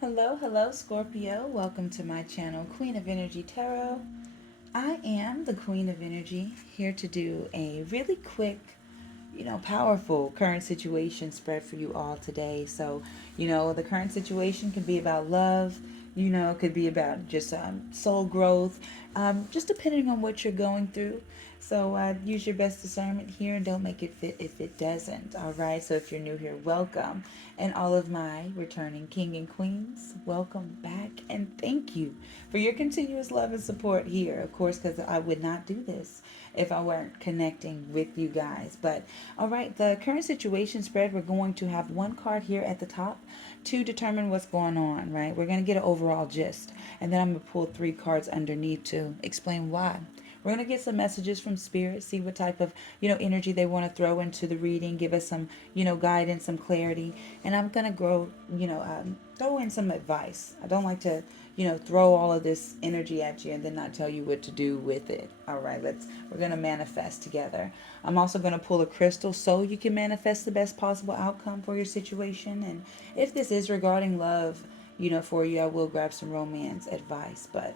Hello, Scorpio. Welcome to my channel, Queen of Energy Tarot. I am the Queen of Energy, here to do a really quick, powerful current situation spread for you all today. So, the current situation can be about love, it could be about just soul growth, just depending on what you're going through. So use your best discernment here and don't make it fit if it doesn't. All right. So if you're new here, welcome. And all of my returning king and queens, welcome back. And thank you for your continuous love and support here. Of course, because I would not do this if I weren't connecting with you guys. But all right, the current situation spread, we're going to have one card here at the top to determine what's going on, right? We're going to get an overall gist. And then I'm going to pull 3 cards underneath to explain why. We're going to get some messages from spirit, see what type of, energy they want to throw into the reading, give us some, guidance, some clarity. And I'm going to throw in some advice. I don't like to, throw all of this energy at you and then not tell you what to do with it. All right, we're going to manifest together. I'm also going to pull a crystal so you can manifest the best possible outcome for your situation. And if this is regarding love, for you, I will grab some romance advice, but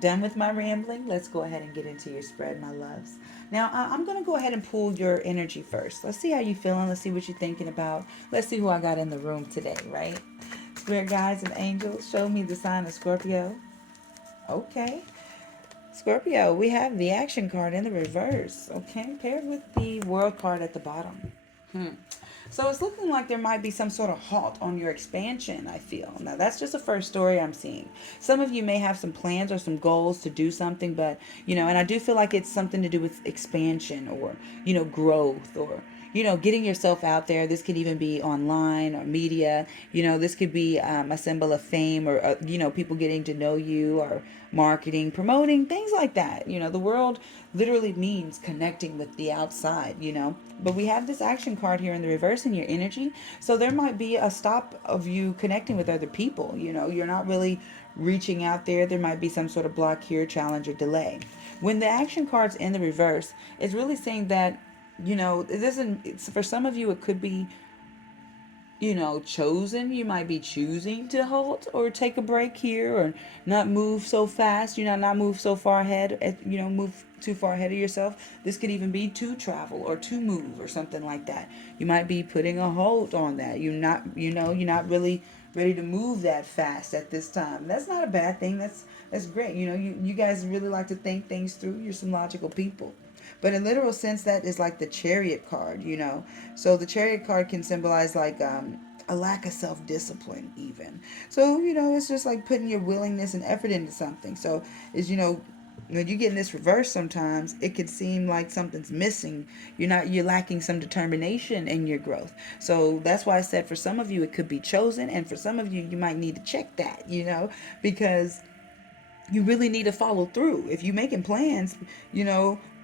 done with my rambling. Let's go ahead and get into your spread, my loves. Now, I'm going to go ahead and pull your energy first. Let's see how you're feeling. Let's see what you're thinking about. Let's see who I got in the room today, right? Spirit guides and angels, show me the sign of Scorpio. Okay. Scorpio, we have the action card in the reverse, okay, paired with the world card at the bottom. So it's looking like there might be some sort of halt on your expansion, I feel. Now, that's just the first story I'm seeing. Some of you may have some plans or some goals to do something, but, and I do feel like it's something to do with expansion or, growth or, getting yourself out there. This could even be online or media. This could be a symbol of fame or, people getting to know you or marketing, promoting, things like that. The world literally means connecting with the outside. But we have this action card here in the reverse in your energy. So there might be a stop of you connecting with other people. You're not really reaching out there. There might be some sort of block here, challenge, or delay. When the action card's in the reverse, it's really saying that, it isn't, it's, for some of you, it could be chosen. You might be choosing to halt or take a break here or not move so fast, not move so far ahead, move too far ahead of yourself. This could even be to travel or to move or something like that. You might be putting a halt on that. You're not really ready to move that fast at this time. That's not a bad thing. That's great. You guys really like to think things through. You're some logical people. But in literal sense, that is like the chariot card. So the chariot card can symbolize like a lack of self-discipline even. So, it's just like putting your willingness and effort into something. So when you get in this reverse, sometimes it could seem like something's missing. You're lacking some determination in your growth. So that's why I said for some of you it could be chosen, and for some of you you might need to check that, because you really need to follow through. If you're making plans,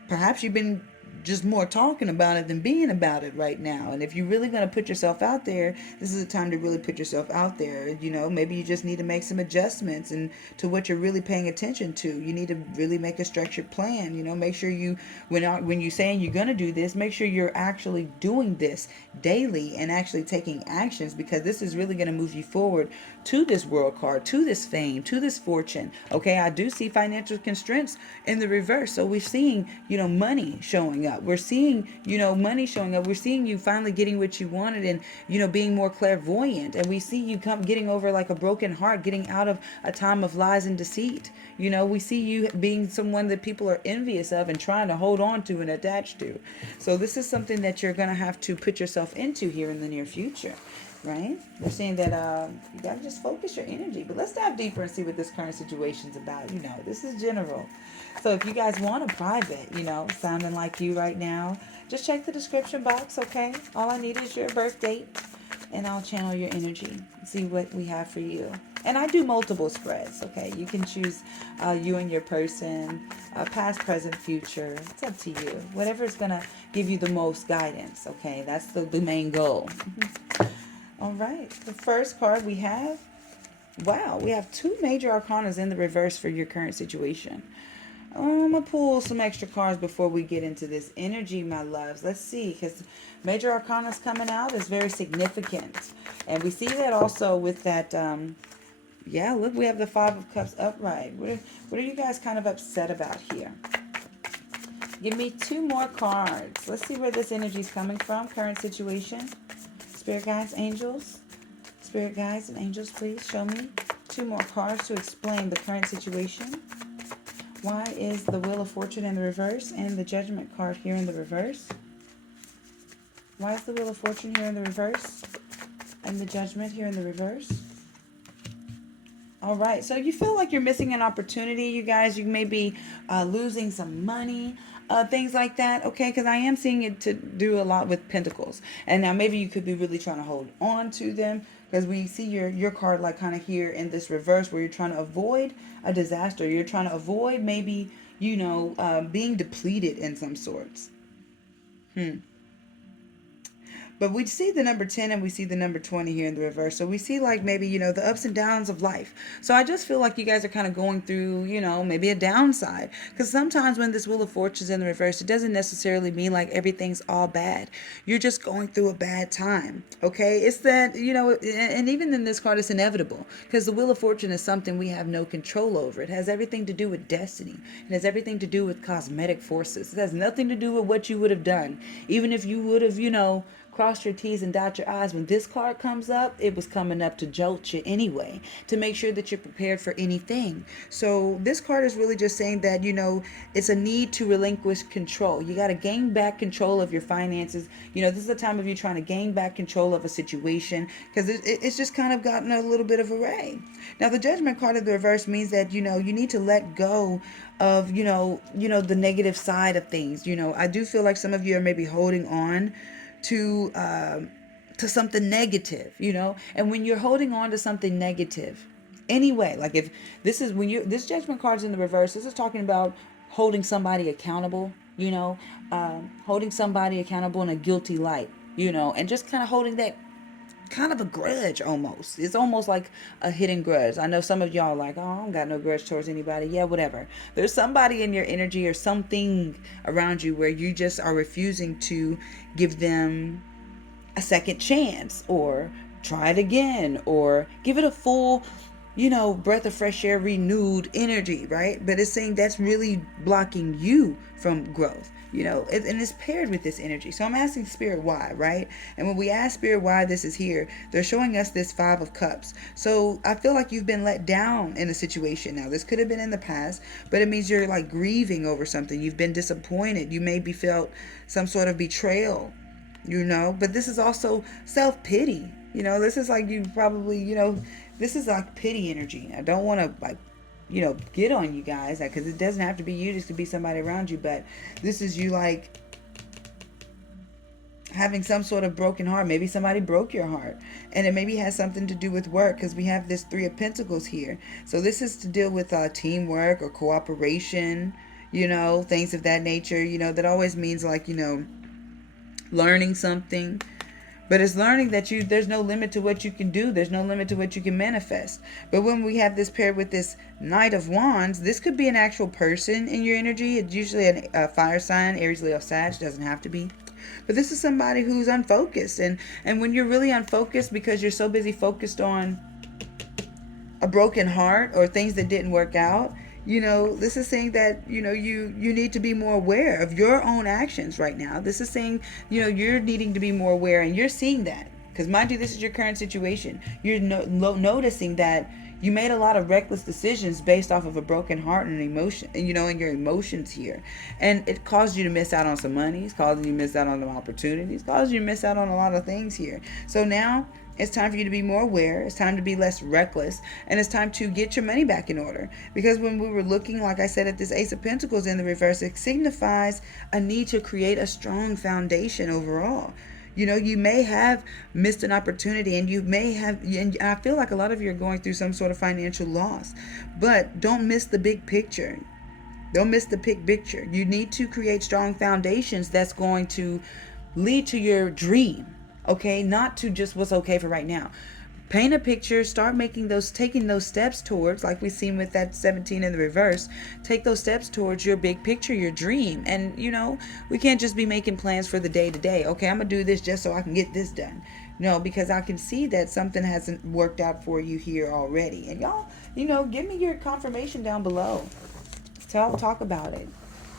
perhaps you've been just more talking about it than being about it right now. And if you're really going to put yourself out there, this is the time to really put yourself out there. Maybe you just need to make some adjustments and to what you're really paying attention to. You need to really make a structured plan. Make sure you, when you're saying you're going to do this, make sure you're actually doing this daily and actually taking actions, because this is really going to move you forward to this world card, to this fame, to this fortune. Okay, I do see financial constraints in the reverse. So we're seeing, money showing up. We're seeing, money showing up. We're seeing you finally getting what you wanted and, being more clairvoyant. And we see you getting over like a broken heart, getting out of a time of lies and deceit. We see you being someone that people are envious of and trying to hold on to and attach to. So this is something that you're going to have to put yourself into here in the near future. Right? They're saying that you gotta just focus your energy. But let's dive deeper and see what this current situation's about. This is general. So if you guys want a private, sounding like you right now, just check the description box, okay? All I need is your birth date, and I'll channel your energy, see what we have for you. And I do multiple spreads, okay? You can choose you and your person, past, present, future. It's up to you. Whatever's gonna give you the most guidance, okay? That's the main goal. All right, the first card we have, wow, we have 2 major arcanas in the reverse for your current situation. I'm going to pull some extra cards before we get into this energy, my loves. Let's see, because major arcanas coming out is very significant. And we see that also with that Yeah, look, we have the Five of Cups upright. What are you guys kind of upset about here? Give me 2 more cards. Let's see where this energy is coming from. Current situation. Spirit guides, angels. Spirit guides and angels, please show me 2 more cards to explain the current situation. Why is the Wheel of Fortune in the reverse and the Judgment card here in the reverse? Why is the Wheel of Fortune here in the reverse and the Judgment here in the reverse? All right, so you feel like you're missing an opportunity, you guys. You may be losing some money, things like that, okay? Because I am seeing it to do a lot with Pentacles. And now maybe you could be really trying to hold on to them, because we see your card like kind of here in this reverse where you're trying to avoid a disaster. You're trying to avoid maybe, you know, being depleted in some sorts. But we see the number 10 and we see the number 20 here in the reverse. So we see like maybe, you know, the ups and downs of life. So I just feel like you guys are kind of going through, you know, maybe a downside. Because sometimes when this Wheel of Fortune is in the reverse, it doesn't necessarily mean like everything's all bad. You're just going through a bad time. Okay? It's that, you know, and even in this card, it's inevitable. Because the Wheel of Fortune is something we have no control over. It has everything to do with destiny. It has everything to do with cosmetic forces. It has nothing to do with what you would have done. Even if you would have, you know, cross your T's and dot your I's. When this card comes up, it was coming up to jolt you anyway, to make sure that you're prepared for anything. So this card is really just saying that, you know, it's a need to relinquish control. You got to gain back control of your finances. You know, this is a time of you trying to gain back control of a situation, because it's just kind of gotten a little bit of array. Now, the Judgment card of the reverse means that, you know, you need to let go of, you know, the negative side of things. You know, I do feel like some of you are maybe holding on to something negative, you know. And when you're holding on to something negative anyway, like if this is when you this Judgment card's in the reverse, this is talking about holding somebody accountable, you know, holding somebody accountable in a guilty light, you know, and just kind of holding that kind of a grudge almost. It's almost like a hidden grudge. I know some of y'all are like, oh, I don't got no grudge towards anybody. Yeah, whatever. There's somebody in your energy or something around you where you just are refusing to give them a second chance, or try it again, or give it a full, you know, breath of fresh air, renewed energy, right? But it's saying that's really blocking you from growth, you know, and it's paired with this energy. So I'm asking Spirit why, right? And when we ask Spirit why this is here, they're showing us this Five of Cups. So I feel like you've been let down in a situation. Now, this could have been in the past, but it means you're like grieving over something. You've been disappointed. You maybe felt some sort of betrayal, you know, but this is also self-pity. You know, this is like you probably, you know, this is like pity energy. I don't want to like, you know, get on you guys, because it doesn't have to be you. This could be somebody around you, but this is you like having some sort of broken heart. Maybe somebody broke your heart, and it maybe has something to do with work, because we have this Three of Pentacles here. So this is to deal with teamwork or cooperation, you know, things of that nature. You know, that always means like, you know, learning something. But it's learning that there's no limit to what you can do. There's no limit to what you can manifest. But when we have this paired with this Knight of Wands, this could be an actual person in your energy. It's usually a fire sign, Aries, Leo, Sag. Doesn't have to be. But this is somebody who's unfocused. And when you're really unfocused because you're so busy focused on a broken heart or things that didn't work out, you know, this is saying that, you know, you need to be more aware of your own actions right now. This is saying, you know, you're needing to be more aware, and you're seeing that. Because mind you, this is your current situation. You're noticing that you made a lot of reckless decisions based off of a broken heart and emotion, and, you know, and your emotions here. And it caused you to miss out on some money. It's causing you to miss out on some opportunities. It's causing you to miss out on a lot of things here. So now it's time for you to be more aware. It's time to be less reckless. And it's time to get your money back in order. Because when we were looking, like I said, at this Ace of Pentacles in the reverse, it signifies a need to create a strong foundation overall. You know, you may have missed an opportunity, and you may have, and I feel like a lot of you are going through some sort of financial loss. But don't miss the big picture. Don't miss the big picture. You need to create strong foundations that's going to lead to your dream. Okay, not to just what's okay for right now. Paint a picture, start taking those steps towards, like we've seen with that 17 in the reverse, take those steps towards your big picture, your dream. And, you know, we can't just be making plans for the day to day. Okay, I'm going to do this just so I can get this done. No, because I can see that something hasn't worked out for you here already. And y'all, give me your confirmation down below. Talk about it.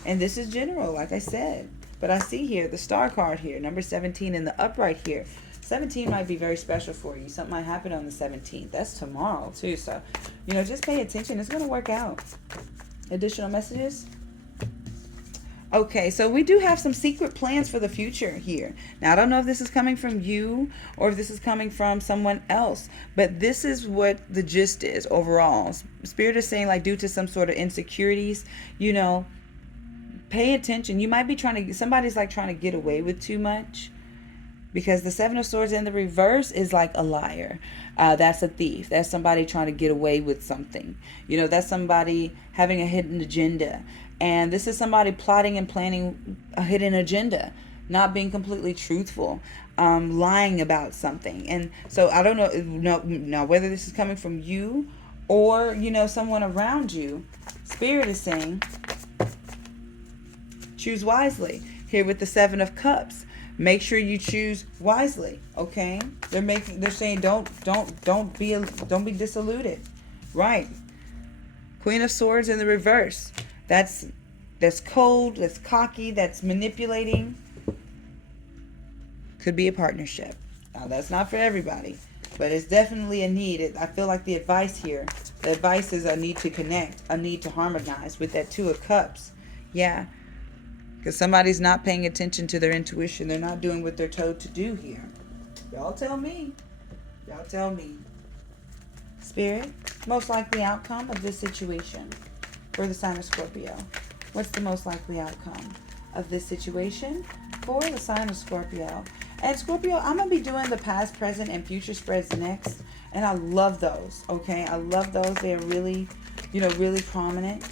And this is general, like I said. But I see here the star card here, number 17 in the upright here. 17 might be very special for you. Something might happen on the 17th. That's tomorrow too. So, just pay attention. It's going to work out. Additional messages? Okay, so we do have some secret plans for the future here. Now, I don't know if this is coming from you or if this is coming from someone else, but this is what the gist is overall. Spirit is saying, like, due to some sort of insecurities, pay attention. You might be somebody's like trying to get away with too much, because the Seven of Swords in the reverse is like a liar. That's a thief. That's somebody trying to get away with something. That's somebody having a hidden agenda. And this is somebody plotting and planning a hidden agenda, not being completely truthful, lying about something. And so I don't know whether this is coming from you or, someone around you. Spirit is saying, choose wisely. Here with the Seven of Cups, make sure you choose wisely. Okay, they're saying don't be disillusioned. Right. Queen of Swords in the reverse. That's cold, that's cocky, that's manipulating. Could be a partnership. Now, that's not for everybody, but it's definitely a need. I feel like the advice is a need to connect, a need to harmonize with that Two of Cups. Yeah, because somebody's not paying attention to their intuition. They're not doing what they're told to do here. Y'all tell me. Spirit, most likely outcome of this situation for the sign of Scorpio. What's the most likely outcome of this situation for the sign of Scorpio? And Scorpio, I'm going to be doing the past, present, and future spreads next. And I love those, okay? I love those. They're really, really prominent.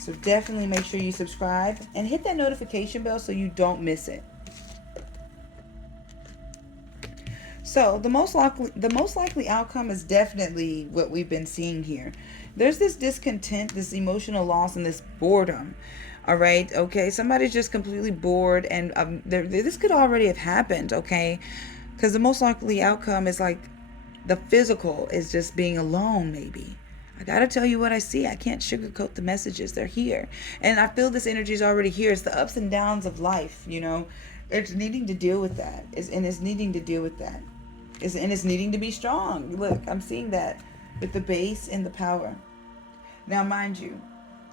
So definitely make sure you subscribe and hit that notification bell so you don't miss it. So the most likely outcome is definitely what we've been seeing here. There's this discontent, this emotional loss, and this boredom. All right, okay? Somebody's just completely bored, and this could already have happened, okay? Because the most likely outcome is like the physical is just being alone, maybe. I got to tell you what I see. I can't sugarcoat the messages. They're here. And I feel this energy is already here. It's the ups and downs of life, It's needing to deal with that. It's needing to deal with that. It's needing to be strong. Look, I'm seeing that with the base and the power. Now, mind you,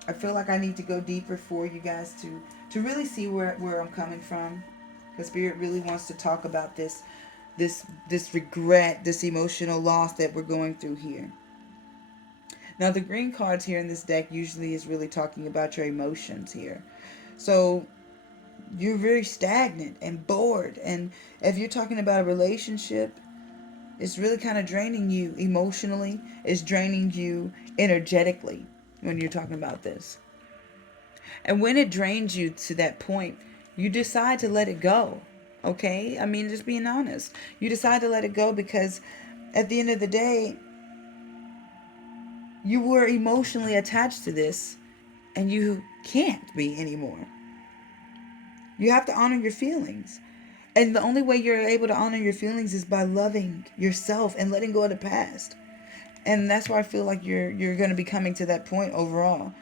I feel like I need to go deeper for you guys to really see where I'm coming from. Because Spirit really wants to talk about this regret, this emotional loss that we're going through here. Now, the green cards here in this deck usually is really talking about your emotions here. So you're very stagnant and bored. And if you're talking about a relationship, it's really kind of draining you emotionally. It's draining you energetically when you're talking about this. And when it drains you to that point, you decide to let it go. Okay? I mean, just being honest. You decide to let it go because at the end of the day, you were emotionally attached to this and you can't be anymore. You have to honor your feelings. And the only way you're able to honor your feelings is by loving yourself and letting go of the past. And that's why I feel like you're going to be coming to that point overall.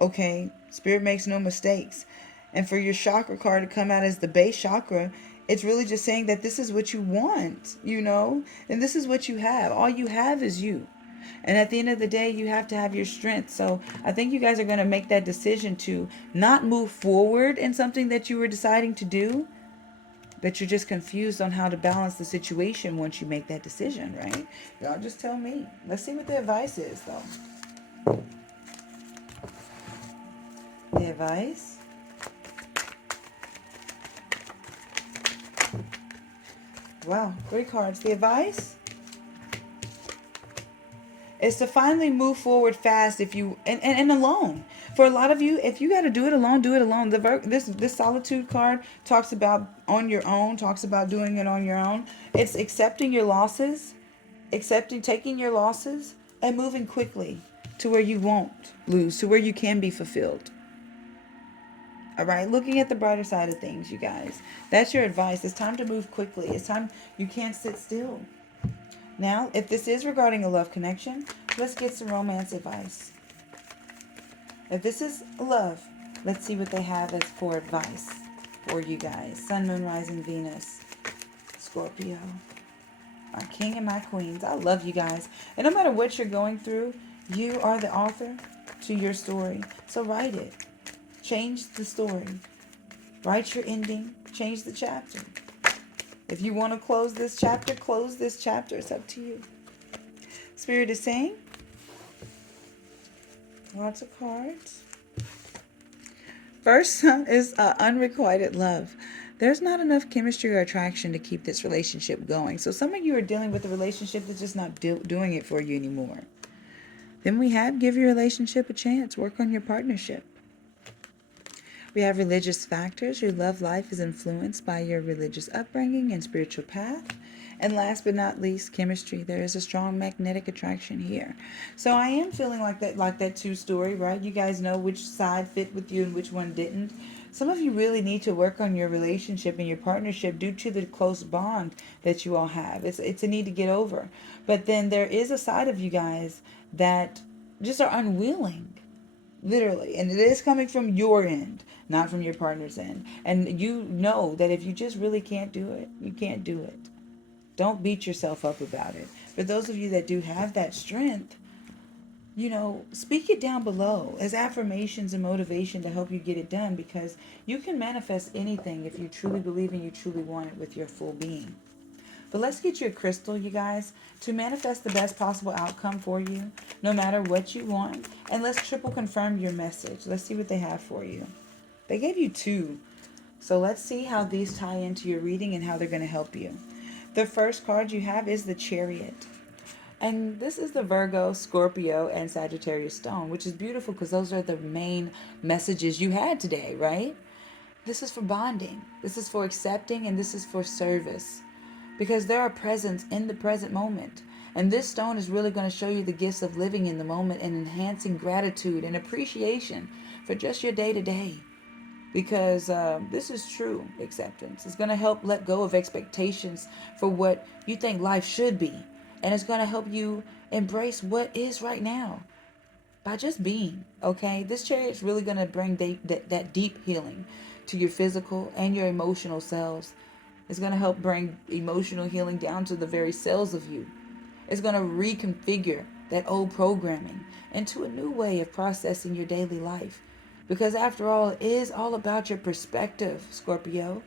Okay? Spirit makes no mistakes. And for your chakra card to come out as the base chakra, it's really just saying that this is what you want, And this is what you have. All you have is you. And at the end of the day, you have to have your strength. So I think you guys are going to make that decision to not move forward in something that you were deciding to do. But you're just confused on how to balance the situation once you make that decision, right? Y'all just tell me. Let's see what the advice is, though. The advice. Wow, great cards. The advice is to finally move forward fast if you and alone. For a lot of you, if you got to do it alone, do it alone. This solitude card talks about on your own, talks about doing it on your own. It's accepting your losses, taking your losses, and moving quickly to where you won't lose, to where you can be fulfilled. All right, looking at the brighter side of things, you guys. That's your advice. It's time to move quickly. It's time, you can't sit still. Now, if this is regarding a love connection, let's get some romance advice. If this is love, let's see what they have as for advice for you guys. Sun, Moon, Rising, Venus, Scorpio. My king and my queens. I love you guys. And no matter what you're going through, you are the author to your story. So write it. Change the story. Write your ending. Change the chapter. If you want to close this chapter, close this chapter. It's up to you. Spirit is saying, lots of cards. First is unrequited love. There's not enough chemistry or attraction to keep this relationship going. So some of you are dealing with a relationship that's just not doing it for you anymore. Then we have give your relationship a chance. Work on your partnership. We have religious factors. Your love life is influenced by your religious upbringing and spiritual path. And last but not least, chemistry. There is a strong magnetic attraction here. So I am feeling like that two story, right? You guys know which side fit with you and which one didn't. Some of you really need to work on your relationship and your partnership due to the close bond that you all have. It's a need to get over. But then there is a side of you guys that just are unwilling. Literally. And it is coming from your end, not from your partner's end. And you know that if you just really can't do it, you can't do it. Don't beat yourself up about it. For those of you that do have that strength, speak it down below as affirmations and motivation to help you get it done, because you can manifest anything if you truly believe and you truly want it with your full being. But let's get you a crystal, you guys, to manifest the best possible outcome for you, no matter what you want. And let's triple confirm your message. Let's see what they have for you. They gave you 2. So let's see how these tie into your reading and how they're going to help you. The first card you have is the Chariot. And this is the Virgo, Scorpio, and Sagittarius stone, which is beautiful because those are the main messages you had today, right? This is for bonding. This is for accepting, and this is for service. Because there are presents in the present moment. And this stone is really going to show you the gifts of living in the moment and enhancing gratitude and appreciation for just your day-to-day. Because this is true acceptance. It's going to help let go of expectations for what you think life should be. And it's going to help you embrace what is right now by just being, okay? This Chariot is really going to bring that deep healing to your physical and your emotional selves. It's going to help bring emotional healing down to the very cells of you. It's going to reconfigure that old programming into a new way of processing your daily life. Because after all, it is all about your perspective, Scorpio.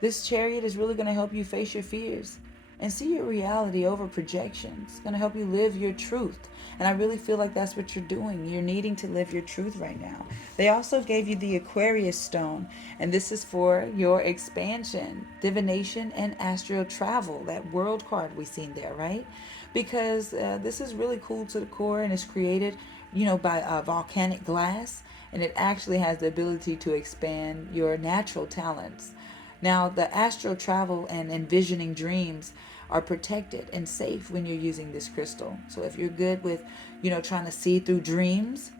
This Chariot is really going to help you face your fears and see your reality over projections. It's going to help you live your truth. And I really feel like that's what you're doing. You're needing to live your truth right now. They also gave you the Aquarius Stone. And this is for your expansion, divination, and astral travel. That world card we seen there, right? Because this is really cool to the core, and it's created, by volcanic glass. And it actually has the ability to expand your natural talents. Now, the astral travel and envisioning dreams are protected and safe when you're using this crystal. So if you're good with, trying to see through dreams,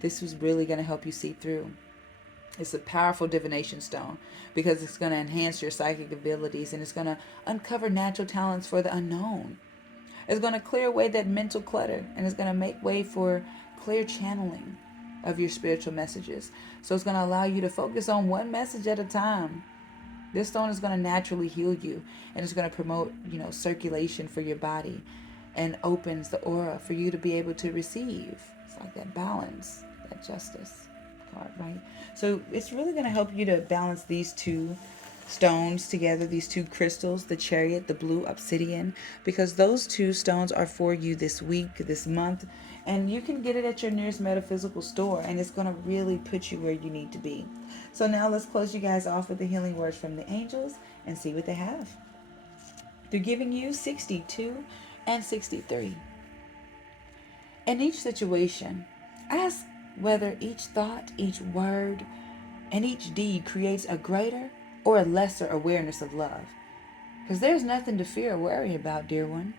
this is really going to help you see through. It's a powerful divination stone because it's going to enhance your psychic abilities, and it's going to uncover natural talents for the unknown. It's going to clear away that mental clutter, and it's going to make way for clear channeling of your spiritual messages. So it's going to allow you to focus on one message at a time. This stone is going to naturally heal you, and it's going to promote, circulation for your body, and opens the aura for you to be able to receive. It's like that balance, that justice card, right? So it's really going to help you to balance these 2 stones together, these 2 crystals, the Chariot, the blue obsidian, because those 2 stones are for you this week, this month, and you can get it at your nearest metaphysical store, and it's going to really put you where you need to be. So now let's close you guys off with the healing words from the angels and see what they have. They're giving you 62 and 63. In each situation, ask whether each thought, each word, and each deed creates a greater or a lesser awareness of love. Because there's nothing to fear or worry about, dear one.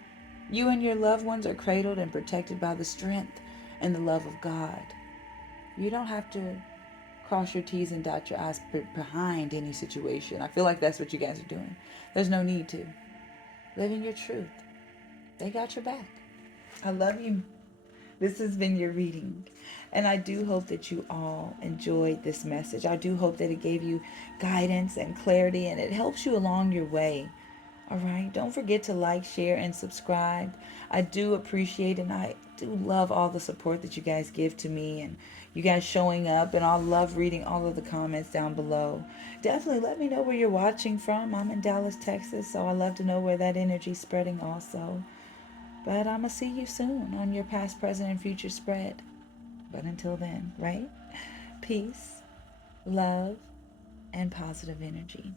You and your loved ones are cradled and protected by the strength and the love of God. You don't have to cross your T's and dot your I's behind any situation. I feel like that's what you guys are doing. There's no need to. Live in your truth. They got your back. I love you. This has been your reading. And I do hope that you all enjoyed this message. I do hope that it gave you guidance and clarity and it helps you along your way. All right. Don't forget to like, share, and subscribe. I do appreciate and I do love all the support that you guys give to me and you guys showing up. And I love reading all of the comments down below. Definitely let me know where you're watching from. I'm in Dallas, Texas, so I love to know where that energy is spreading also. But I'm going to see you soon on your past, present, and future spread. But until then, right? Peace, love, and positive energy.